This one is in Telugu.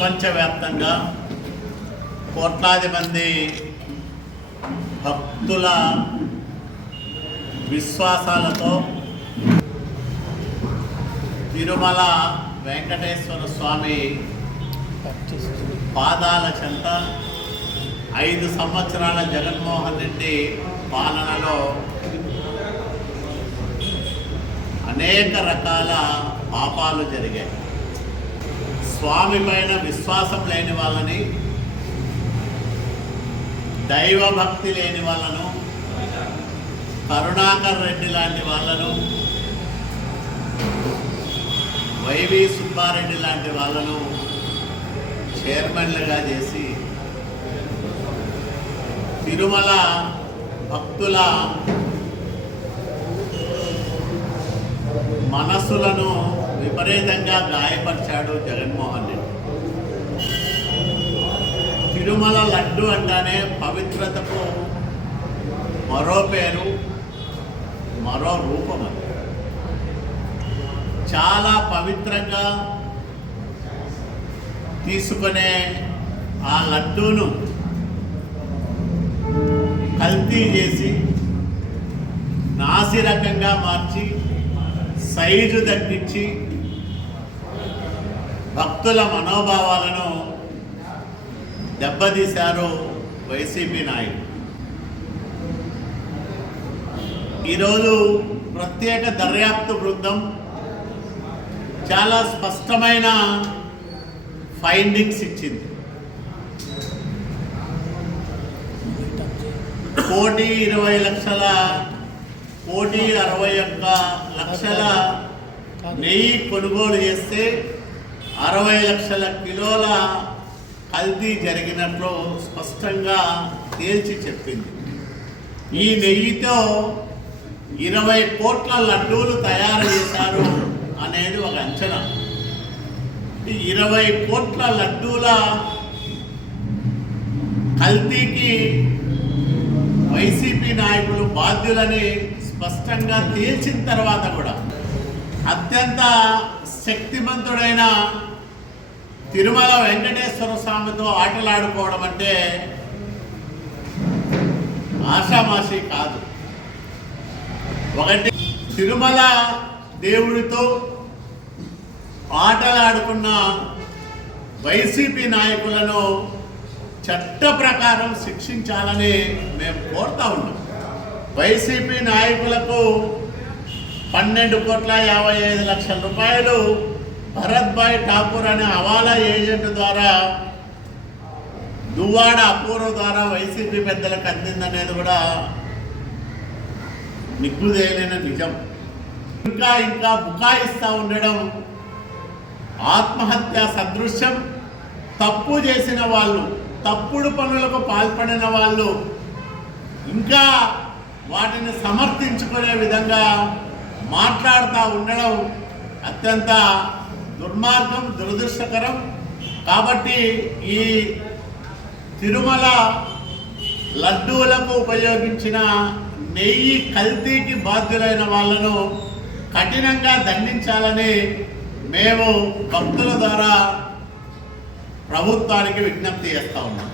ప్రపంచవ్యాప్తంగా కోట్లాది మంది భక్తుల విశ్వాసాలతో తిరుమల వెంకటేశ్వర స్వామి పాదాల చెంత 5 సంవత్సరాల జగన్మోహన్ రెడ్డి పాలనలో అనేక రకాల పాపాలు జరిగాయి. స్వామి పైన విశ్వాసం లేని వాళ్ళని, దైవభక్తి లేని వాళ్ళను, కరుణాకర్ రెడ్డి లాంటి వాళ్ళను, వైవి సుబ్బారెడ్డి లాంటి వాళ్ళను చైర్మన్లుగా చేసి తిరుమల భక్తుల మనస్సులను విపరీతంగా గాయపరిచాడు జగన్మోహన్ రెడ్డి. తిరుమల లడ్డు అంటానే పవిత్రతకు మరో పేరు, మరో రూపం. అది చాలా పవిత్రంగా తీసుకునే ఆ లడ్డూను కల్తీ చేసి నాసిరకంగా మార్చి సైజు తగ్గించి భక్తుల మనోభావాలను దెబ్బతీశారు వైసీపీ నాయకులు. ఈరోజు ప్రత్యేక దర్యాప్తు బృందం చాలా స్పష్టమైన ఫైండింగ్స్ ఇచ్చింది. 1,20,61,00,000 నెయ్యి కొనుగోలు చేస్తే 60 లక్షల కిలోల కల్తీ జరిగినట్లు స్పష్టంగా తేల్చి చెప్పింది. ఈ నెయ్యితో 20 కోట్ల లడ్డూలు తయారు చేశారు అనేది ఒక అంచనా. 20 కోట్ల లడ్డూల కల్తీకి వైసీపీ నాయకులు బాధ్యులని స్పష్టంగా తేల్చిన తర్వాత కూడా అత్యంత శక్తిమంతుడైన తిరుమల వెంకటేశ్వర స్వామితో ఆటలాడుకోవడం అంటే ఆషామాషి కాదు. ఒకటి, తిరుమల దేవుడితో ఆటలాడుకున్న వైసీపీ నాయకులను చట్ట ప్రకారం శిక్షించాలని మేము కోరుతా ఉన్నాం. వైసీపీ నాయకులకు 12,55,00,000 రూపాయలు భరత్ భాయ్ ఠాకూర్ అనే హవాలా ఏజెంట్ ద్వారా, దువ్వాడ అపూర్వ ద్వారా వైసీపీ పెద్దలకు అందిందనేది కూడా నిగ్గుదేలైన నిజం. ఇంకా బుకాయిస్తూ ఉండడం ఆత్మహత్య సదృశ్యం. తప్పు చేసిన వాళ్ళు, తప్పుడు పనులకు పాల్పడిన వాళ్ళు ఇంకా వాటిని సమర్థించుకునే విధంగా మాట్లాడుతూ ఉండడం అత్యంత దుర్మార్గం, దురదృష్టకరం. కాబట్టి ఈ తిరుమల లడ్డూలకు ఉపయోగించిన నెయ్యి కల్తీకి బాధ్యులైన వాళ్ళను కఠినంగా దండించాలని మేము భక్తుల ద్వారా ప్రభుత్వానికి విజ్ఞప్తి చేస్తా ఉన్నాం.